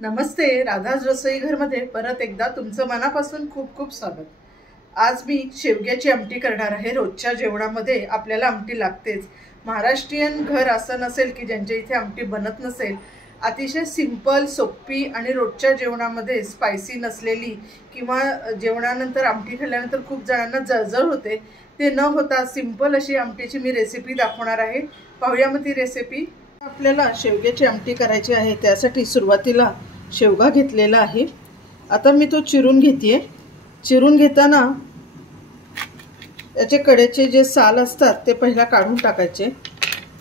नमस्ते, राधाज रसोई घरमध्ये परत एकदा तुमचं मनापासून खूप खूप स्वागत। आज मी शेवग्याची आमटी करणार आहे। रोजच्या जेवणामध्ये आपल्याला आमटी लागतेच। महाराष्ट्रीयन घर असं नसेल की ज्यांच्या इथे आमटी बनत नसेल। अतिशय सिंपल, सोपी आणि रोजच्या जेवणामध्ये स्पायसी नसलेली किंवा जेवणानंतर आमटी खाल्ल्यानंतर खूप जणांना जळजळ होते, ते न होता सिंपल अशी आमटीची मी रेसिपी दाखवणार आहे। पाहूया मग ती रेसिपी। आपल्याला शेवग्याची आमटी करायची आहे। त्यासाठी सुरुवातीला शेवगा घेतलेला आहे। आता मी तो चिरून घेतेय। चिरून घेताना याचे कडेचे जे साल असतात ते पहिला काढून टाकायचे,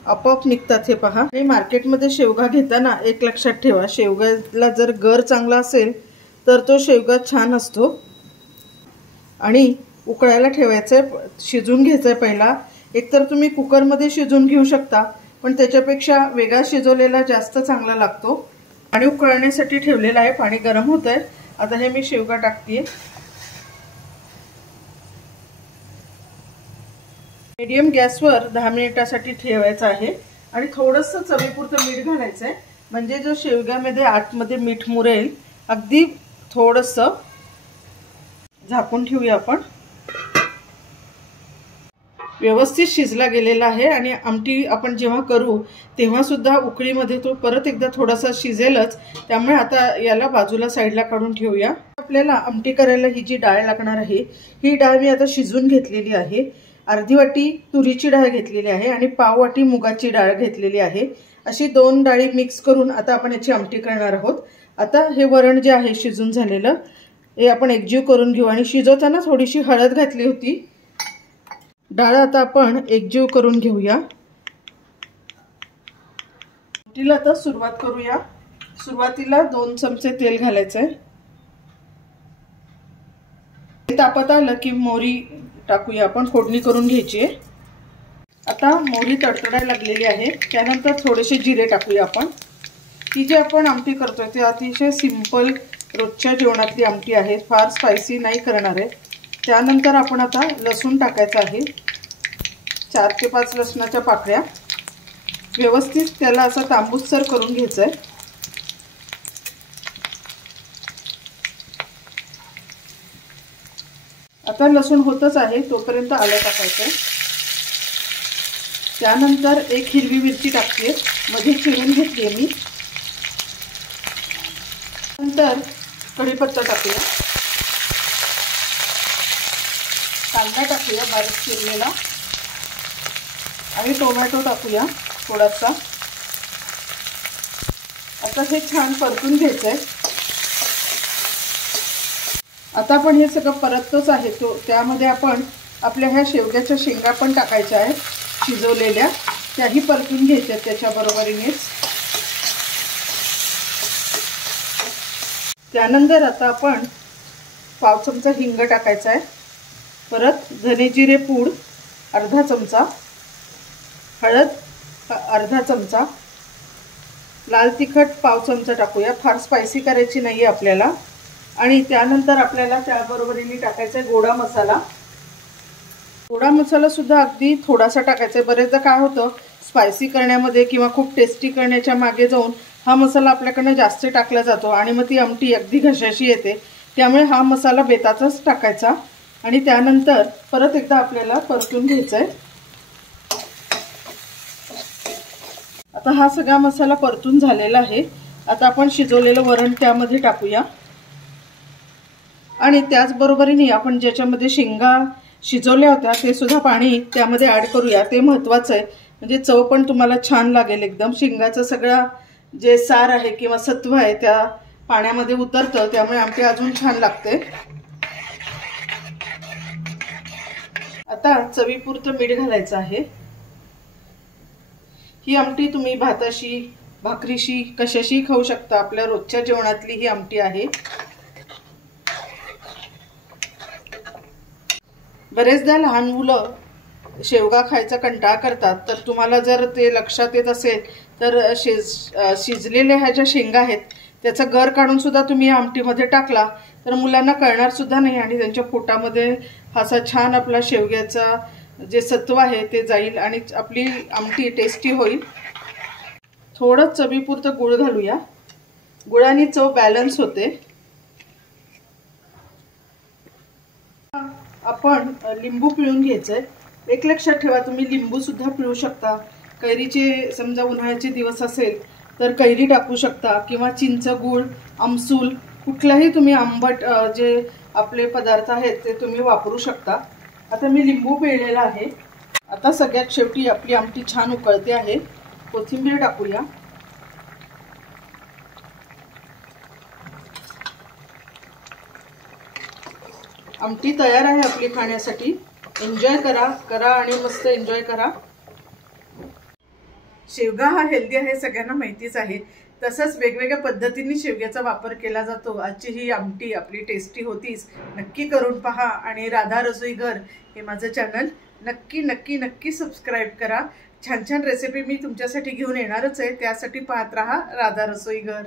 आपोआप निघतात हे पहा। आणि मार्केटमध्ये शेवगा घेताना एक लक्षात ठेवा, शेवग्याला जर गर चांगला असेल तर तो शेवगा छान असतो। आणि उकळायला ठेवायचं, शिजून घ्यायचं पहिला। एकतर तुम्ही कुकरमध्ये शिजून घेऊ शकता, पण त्याच्यापेक्षा वेगळा शिजवलेला जास्त चांगला लागतो। पाणी उकळण्यासाठी ठेवलेलं आहे, पाणी गरम होत आहे। आता हे मी शेवगा टाकतेय। मीडियम गॅसवर 10 मिनिटांसाठी ठेवायचं आहे आणि थोडंसं चवीपुरतं मीठ घालायचं आहे, म्हणजे जो शेवग्यामध्ये आतमध्ये मीठ मुरेल। अगदी थोडंसं झाकून ठेवूया आपण। व्यवस्थित शिजला गेलेला आहे आणि आमटी आपण जेव्हा करू तेव्हा सुद्धा उकळीमध्ये तो परत एकदा थोडासा शिजेलच, त्यामुळे आता याला बाजूला साईडला काढून ठेवूया। आपल्याला आमटी करायला ही जी डाळ लागणार आहे, ही डाळ मी आता शिजवून घेतलेली आहे। अर्धी वाटी तुरीची डाळ घेतलेली आहे आणि पाव वाटी मुगाची डाळ घेतलेली आहे। अशी दोन डाळी मिक्स करून आता आपण याची आमटी करणार आहोत। आता हे वरण जे आहे शिजून झालेलं, हे आपण एकजीव करून घेऊ। आणि शिजवताना थोडीशी हळद घातली होती। डाळ आता आपण एकजीव करून घेऊया। आमटीला आता सुरुवात करूया। सुरुवातीला 2 चमचे तेल घालायचंय। तापत आलं की मोहरी टाकूया, आपण फोडणी करून घ्यायची आहे। आता मोहरी तडतडायला लागलेली आहे, त्यानंतर थोडेसे जिरे टाकूया आपण। ही जी आपण आमटी करतोय ती अतिशय सिंपल रोजच्या जेवणातली आमटी आहे, फार स्पायसी नाही करणार आहे। त्यानंतर आपण आता लसूण टाकायचं आहे, 4 ते 5 लसणाच्या पाकळ्या। व्यवस्थित त्याला असं तांबूससर करून घ्यायचं आहे। आता लसूण होतच आहे तोपर्यंत आलं टाकायचं आहे। त्यानंतर एक हिरवी मिरची टाकते, मध्ये चिरून घेतली आहे मी। नंतर कढीपत्ता टाकूया, कांदा टाकूया बारीक चिरलेला आणि टोमॅटो टाकूया थोडासा। आता हे छान परतून घ्यायचंय। आता आपण हे सगळं परततच आहे, त्यामध्ये आपण आपल्या ह्या शेवग्याच्या शेंगा पण टाकायच्या आहेत शिजवलेल्या, त्याही परतून घ्यायच्या त्याच्या बरोबरीनेच। त्यानंतर आता आपण पाव चमचा हिंग टाकायचा आहे, परत धने जिरे पूड अर्धा चमचा, हळद अर्धा चमचा, लाल तिखट पाव चमचा टाकूया, फार स्पायसी करायची नाहीये आपल्याला। आणि त्यानंतर आपल्याला त्याबरोबरीने टाकायचा गोडा मसाला। गोडा मसाला सुद्धा अगदी थोडासा टाकायचा आहे। बरेचदा काय होतं, स्पायसी करण्यामध्ये किंवा खूप टेस्टी करण्याच्या मागे जाऊन हा मसाला आपल्याकडनं जास्त टाकला जातो आणि मग ती आमटी अगदी घशाशी येते। त्यामुळे हा मसाला बेताचाच टाकायचा आणि त्यानंतर परत एकदा आपल्याला परतून घ्यायचा आहे। आता हा सगळा मसाला परतून झालेला आहे। आता आपण शिजवलेलं वरण त्यामध्ये टाकूया आणि त्याचबरोबरीने आपण ज्याच्यामध्ये शेंगा शिजवल्या होत्या ते सुद्धा पाणी त्यामध्ये ॲड करूया। ते महत्त्वाचं आहे, म्हणजे चव पण तुम्हाला छान लागेल एकदम। शेंगाचं सगळं जे सार आहे किंवा सत्व आहे त्या पाण्यामध्ये उतरतं, त्यामुळे आमटी अजून छान लागते। आता चवीपुरतं मीठ घालायचं आहे। ही आमटी तुम्ही भाताशी, भाकरीशी, कशाशी खाऊ शकता। आपल्या रोजच्या जेवणातली ही आमटी आहे। बरेचदा लहान मुलं शेवगा खायचा कंटाळा करतात, तर तुम्हाला जर ते लक्षात येत असेल तर शिजलेल्या ह्या ज्या शेंगा आहेत त्याचा गर काढून सुद्धा तुम्ही या आमटीमध्ये टाकला तर मुलांना कळणार सुद्धा नाही आणि त्यांच्या पोटामध्ये असा छान आपला शेवग्याचा जे सत्व आहे ते जाईल आणि आपली आमटी टेस्टी होईल। थोडं चवीपुरतं गूळ घालूया। गुळाने चव बॅलन्स होते। आपण लिंबू पिळून घ्यायचंय। एक लक्षात ठेवा, तुम्ही लिंबू सुद्धा पिळू शकता। कैरीचे समजा उन्हाळ्याचे दिवस असेल तर कैरी टाकू शकता किंवा चिंच, गूळ, आमसूल कुठलाही तुम्ही आंबट जे आपले पदार्थ आहेत ते तुम्ही वापरू शकता। आता मी लिंबू पिळलेला आहे। आता सगळ्यात शेवटी आपली आमटी छान उकळते आहे, कोथिंबीर टाकूया। आमटी तयार आहे आपली खाण्यासाठी। एन्जॉय करा आणि मस्त एन्जॉय करा। शेवगा हा हेल्दी आहे, सगळ्यांना माहितीच आहे। तसंच वेगवेगळ्या पद्धतीने शेवग्याचा वापर केला जातो। आजची ही आमटी आपली टेस्टी होतीच। नक्की करून पहा आणि राधा रसोई घर हे माझं चॅनल नक्की नक्की नक्की सबस्क्राईब करा। छान छान रेसिपी मी तुमच्यासाठी घेऊन येणारच आहे, त्यासाठी पाहत राहा राधा रसोई घर।